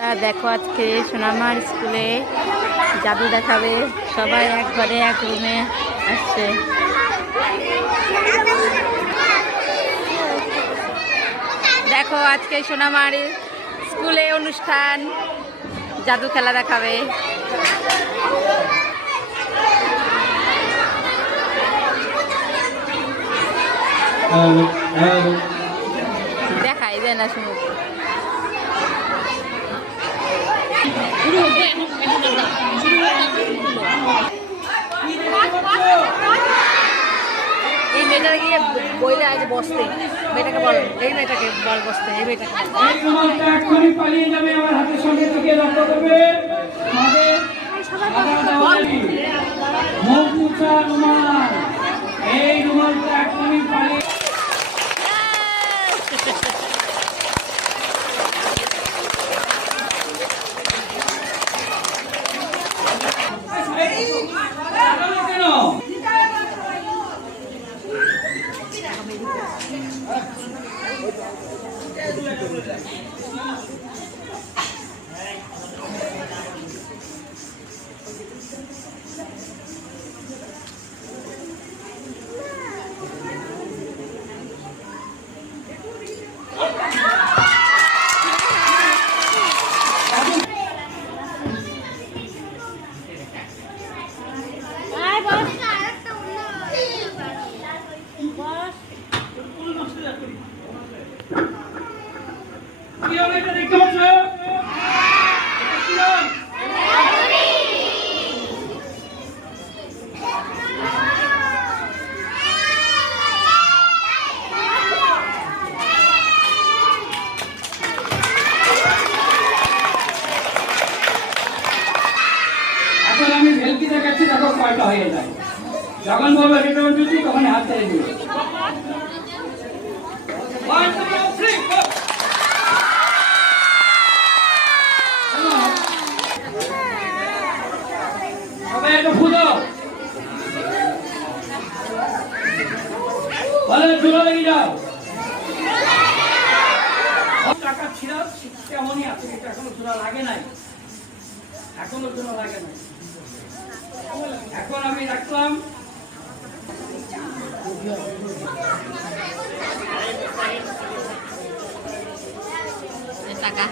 দেখো আজকে সোনামার স্কুলে জাদু দেখাবে, সবাই এক ঘরে এক রুমে আসছে। দেখো আজকে সোনামার স্কুলে অনুষ্ঠান, জাদু খেলা দেখাবে। দেখাই যায় না শুনুক। এই মেয়েটা গিয়ে বইলে আগে বসতে, মেয়েটাকে বল, এই মেয়েটাকে বল বসতে, এই মেয়েটাকে পালিয়ে যাবে, আমার হাতের সঙ্গে থেকে রক্ষা করবে। এই রুমালটা এখনই পালিয়ে আমি ভেলকি দেখাচ্ছি, দেখো কয়টা হয়ে যায়। যখন বলবো রিটার্ন ডিউটি তখন হাত ছেড়ে দিবে। সবাই একটু ফুটো বলে চুলো লেগে যাও। টাকা ছিল তেমনই আছে, এটা এখনো চুলা লাগে নাই, এখনো চুলা লাগে নাই। এখন আমি রাখলাম টাকা।